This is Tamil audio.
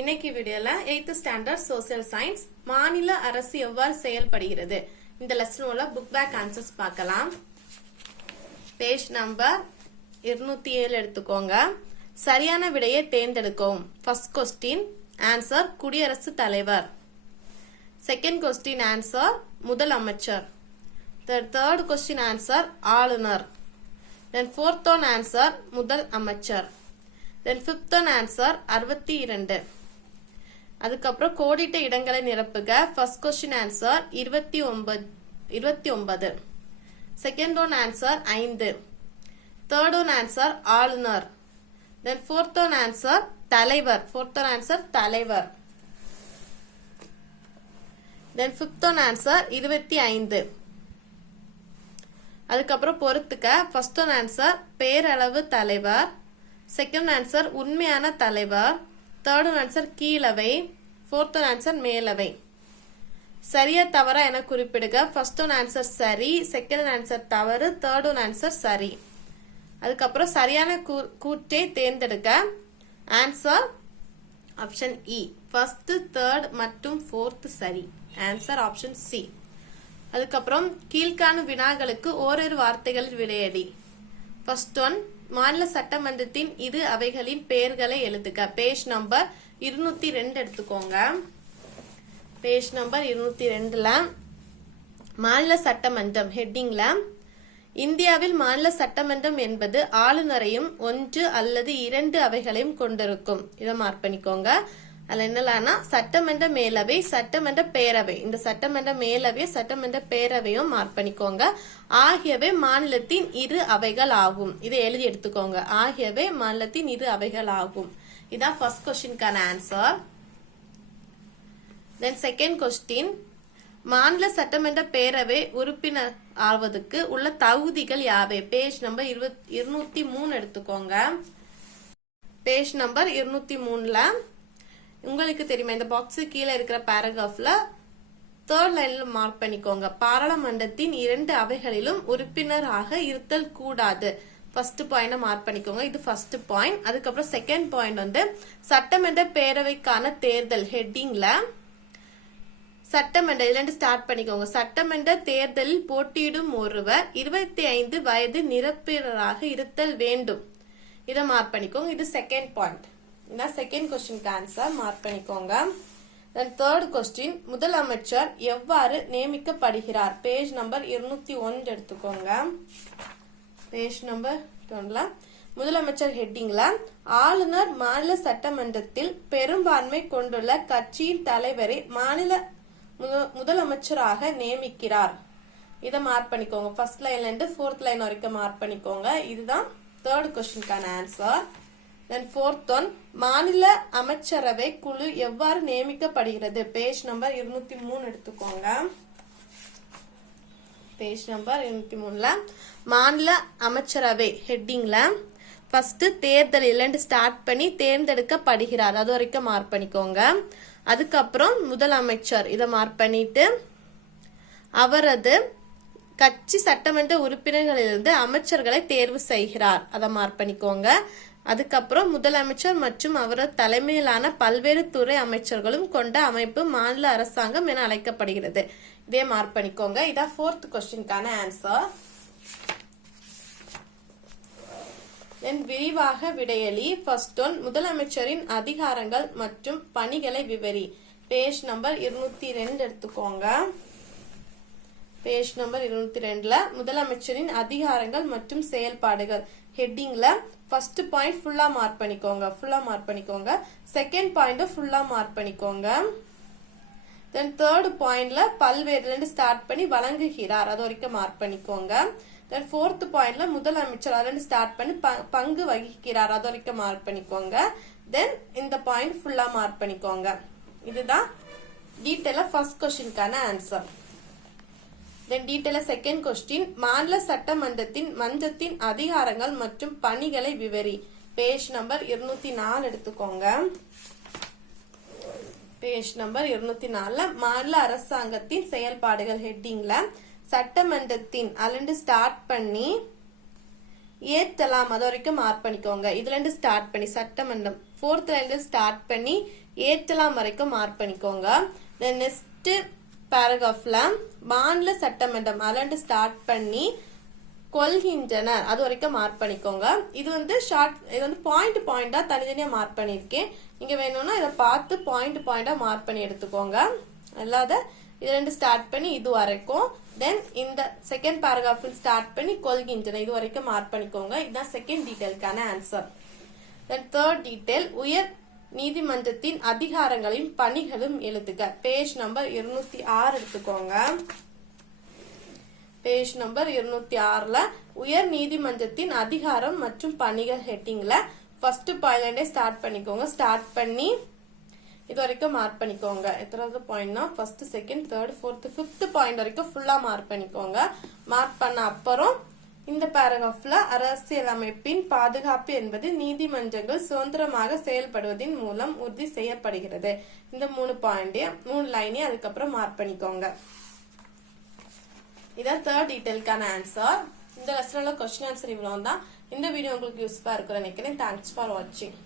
இன்னைக்கு வீடியோல 8th ஸ்டாண்டர்ட் சோசியல் சயின்ஸ் மாநில அரசு எவ்வாறு செயல்படுகிறது இந்த லெசனோட புக் பேக் ஆன்சர்ஸ் பார்க்கலாம். பேஜ் நம்பர் 207 எடுத்துக்கோங்க. சரியான விடையை தேர்ந்தெடுக்கவும். ஃபர்ஸ்ட் கொஸ்டின் ஆன்சர் குடியரசுத் தலைவர். செகண்ட் கொஸ்டின் ஆன்சர் முதலமைச்சர். தேர்ட் கொஸ்டின் ஆன்சர் ஆளுநர். தென் ஃபோர்த் ஒன் ஆன்சர் முதல் அமைச்சர். Then fifth one answer 62. அதுக்கப்புறம் கோடிட்ட இடங்களை நிரப்புக. First question answer 29. Second one answer 5. Third one answer ஆளுநர். தென் ஃபோர்த் ஒன் ஆன்சர் தலைவர். தலைவர். Then fifth one answer 25. அதுக்கப்புறம் பொறுத்துக்க. ஃபர்ஸ்ட் ஒன் ஆன்சர் பேரளவு தலைவர். செகண்ட் ஆன்சர் உண்மையான தலைவர். தேர்ட் ஆன்சர் கீழவை. ஃபோர்த் ஆன்சர் மேலவை. சரியா தவறா என குறிப்பிடுக. ஃபர்ஸ்ட் ஒன் ஆன்சர் சரி, செகண்ட் ஆன்சர் தவறு, தேர்ட் ஒன் ஆன்சர் சரி. அதுக்கப்புறம் சரியான கூற்றை தேர்ந்தெடுக்க. ஆன்சர் ஆப்ஷன் இ. ஃபர்ஸ்ட், தேர்ட் மற்றும் ஃபோர்த் சரி. Answer option C. அதுக்கப்புறம் கீழ்காணும் வினாக்களுக்கு ஓரிரு வார்த்தைகளில் விடையளி. ஃபர்ஸ்ட் ஒன் மாநில சட்டமன்றத்தின் இரு அவைகளின் பெயர்களை எழுதுக. பேஜ் நம்பர் 202 எடுத்துக்கோங்க. பேஜ் நம்பர் 202ல மாநில சட்டமன்றம் ஹெட்டிங்ல இந்தியாவில் மாநில சட்டமன்றம் என்பது ஆளுநரையும் 1 அல்லது 2 அவைகளையும் கொண்டிருக்கும். இதை மார்க் பண்ணிக்கோங்க. அதுல என்னலான்னா சட்டமன்ற மேலவை, சட்டமன்ற பேரவை. இந்த சட்டமன்ற மேலவை, சட்டமன்ற பேரவையும் மார்க் பண்ணிக்கோங்க. ஆகியவை மாநிலத்தின் இரு அவைகள் ஆகும். இதை எழுதி எடுத்துக்கோங்க. ஆகியவை மாநிலத்தின் இரு அவைகள் ஆகும். இதான் ஃபர்ஸ்ட் கொஸ்டின்கான ஆன்சர். தென் செகண்ட் கொஸ்டின் மாநில சட்டமன்ற பேரவை உறுப்பினர் ஆவதற்கு உள்ள தகுதிகள் யாவை? பேஜ் நம்பர் 203 எடுத்துக்கோங்க. பேஜ் நம்பர் 203ல உங்களுக்கு தெரியுமா இந்த பாக்ஸ் கீழே இருக்கிற பேராகிராஃப்ல தேர்ட் லைன்ல மார்க் பண்ணிக்கோங்க. பாராளுமன்றத்தின் 2 அவைகளிலும் உறுப்பினராக இருத்தல் கூடாது. ஃபர்ஸ்ட் பாயிண்ட் மார்க் பண்ணிக்கோங்க. இது ஃபர்ஸ்ட் பாயிண்ட். அதுக்கப்புறம் செகண்ட் பாயிண்ட் வந்து சட்டமன்ற பேரவைக்கான தேர்தல் ஹெட்டிங்ல சட்டமன்ற இதுல ஸ்டார்ட் பண்ணிக்கோங்க. சட்டமன்ற தேர்தலில் போட்டியிடும் ஒருவர் 25 வயது நிரப்பினராக இருத்தல் வேண்டும். இதை மார்க் பண்ணிக்கோங்க. இது second point. Second question answer mark பண்ணிக்கோங்க. தென் தேர்ட் கொஸ்டின் முதலமைச்சர் எவ்வாறு நியமிக்கப்படுகிறார்? பேஜ் நம்பர் 201 எடுத்துக்கோங்க. பேஜ் நம்பர் 2ல முதலமைச்சர் ஹெட்டிங்ல ஆளுநர் மாநில சட்டமன்றத்தில் பெரும்பான்மை கொண்டுள்ள கட்சியின் தலைவரை மாநில முதலமைச்சராக நியமிக்கிறார். இதை மார்க் பண்ணிக்கோங்க. ஃபர்ஸ்ட் லைன்ல இருந்து ஃபோர்த் லைன் வரைக்கும் மார்க் பண்ணிக்கோங்க. இதுதான் தேர்ட் கொஸ்டின்கான ஆன்சர். தென் ஃபோர்த் ஒன் மாநில அமைச்சரவை குழு எவ்வாறு நியமிக்கப்படுகிறது? பேஜ் நம்பர் 203 எடுத்துக்கோங்க. பேஜ் நம்பர் 203ல மாநில அமைச்சரவை ஹெட்டிங்ல ஃபர்ஸ்ட் தேர்தலில் ஸ்டார்ட் பண்ணி தேர்ந்தெடுக்கப்படுகிறார். அது வரைக்கும் மார்க் பண்ணிக்கோங்க. அதுக்கப்புறம் முதலமைச்சர் இதை மார்க் பண்ணிட்டு அவரது கட்சி சட்டமன்ற உறுப்பினர்களிலிருந்து அமைச்சர்களை தேர்வு செய்கிறார். அதை மார்க் பண்ணிக்கோங்க. அதுக்கப்புறம் முதலமைச்சர் மற்றும் அவரது தலைமையிலான பல்வேறு துறை அமைச்சர்களும் கொண்ட அமைப்பு மாநில அரசாங்கம் என அழைக்கப்படுகிறது. இதே மார்க் பண்ணிக்கோங்க. இதான் ஃபோர்த் கொஸ்டின்கான ஆன்சர். விரிவாக விடையளி. ஃபர்ஸ்ட் ஒன் முதலமைச்சரின் அதிகாரங்கள் மற்றும் பணிகளை விவரி. பேஜ் நம்பர் 202 எடுத்துக்கோங்க. பேஜ் நம்பர் 202ல முதலமைச்சரின் அதிகாரங்கள் மற்றும் செயல்பாடுகள் ஹெட்டிங்ல ஃபர்ஸ்ட் பாயிண்ட் ஃபுல்லா மார்க் பண்ணிக்கோங்க. செகண்ட் பாயிண்ட் ஃபுல்லா மார்க் பண்ணிக்கோங்க. தென் தேர்ட் பாயிண்ட்ல பல்வேறு ஸ்டார்ட் பண்ணி வழங்குகிறார். அது வரைக்கும் மார்க் பண்ணிக்கோங்க. தென் ஃபோர்த் பாயிண்ட்ல முதலமைச்சர் அதுல ஸ்டார்ட் பண்ணி பங்கு வகிக்கிறார். அது வரைக்கும் மார்க் பண்ணிக்கோங்க. தென் இந்த பாயிண்ட் ஃபுல்லா மார்க் பண்ணிக்கோங்க. இதுதான் டீட்டெயிலா ஃபர்ஸ்ட் கொஸ்டின்கான ஆன்சர். தென் டீட்டெயிலா செகண்ட் கொஸ்டின் மாநில சட்டமன்றத்தின் மன்றத்தின் அதிகாரங்கள் மற்றும் பணிகளை விவரி. பேஜ் நம்பர் 204 எடுத்துக்கோங்க. பேஜ் நம்பர் 204ல மாநில அரசாங்கத்தின் செயல்பாடுகள் ஹெட்டிங்ல சட்டமன்றத்தின் அலண்டு ஸ்டார்ட் பண்ணி ஏத்தலாம் அது வரைக்கும் மார்க் பண்ணிக்கோங்க. இதுல இருந்து ஸ்டார்ட் பண்ணி சட்டமன்றம் 4th இருந்து ஸ்டார்ட் பண்ணி ஏத்தலாம் வரைக்கும் மார்க் பண்ணிக்கோங்க. தென் நெக்ஸ்ட் பேராகிராஃப்ல மாநில சட்டமன்றம் அதுல இருந்து ஸ்டார்ட் பண்ணி கொள்கின்றனர் அது வரைக்கும் மார்க் பண்ணிக்கோங்க. இது வந்து ஷார்ட், இது வந்து பாயிண்ட் பாயிண்டா தனித்தனியா மார்க் பண்ணிருக்கேன். நீங்க வேணும்னா இதை பார்த்து பாயிண்ட் பாயிண்டா மார்க் பண்ணி எடுத்துக்கோங்க. அல்லாத இது ரெண்டு ஸ்டார்ட் பண்ணி இது வரைக்கும், தென் இந்த செகண்ட் பேராகிராஃபில் ஸ்டார்ட் பண்ணி கொள்கின்றனர் இது வரைக்கும் மார்க் பண்ணிக்கோங்க. இதுதான் செகண்ட் டீடைலுக்கான ஆன்சர். தென் தேர்ட் டீடைல், உயர் நீதிமன்றத்தின் அதிகாரங்களையும் பணிகளும் எழுதுக. பேஜ் நம்பர் 206 எடுத்துக்கோங்க. பேஜ் நம்பர் 206ல உயர் நீதிமன்றத்தின் அதிகாரம் மற்றும் பணிகள் ஹெட்டிங்ல ஃபர்ஸ்ட் பாயிண்ட்ல ஸ்டார்ட் பண்ணிக்கோங்க. ஸ்டார்ட் பண்ணி இது வரைக்கும் மார்க் பண்ணிக்கோங்க. எத்தனாவது பாயிண்ட்னா first, second, third, fourth, fifth point வரைக்கும் ஃபுல்லா மார்க் பண்ணிக்கோங்க. மார்க் பண்ண அப்புறம் இந்த பேராகிராஃப்ல அரசியலமைப்பின் பாதுகாப்பு என்பது நீதிமன்றங்கள் சுதந்திரமாக செயல்படுவதன் மூலம் உறுதி செய்யப்படுகிறது. இந்த 3 பாயிண்ட் 3 லைனையும் அதுக்கப்புறம் மார்க் பண்ணிக்கோங்க. இதான் தேர்ட் டீடைலுக்கான ஆன்சர். இந்த லெசனோட கொஸ்டின் ஆன்சர் இவ்வளவு தான். இந்த வீடியோ உங்களுக்கு யூஸ்ஃபுல்லா இருக்கும்னு நினைக்கிறேன். தேங்க்ஸ் ஃபார் வாட்சிங்.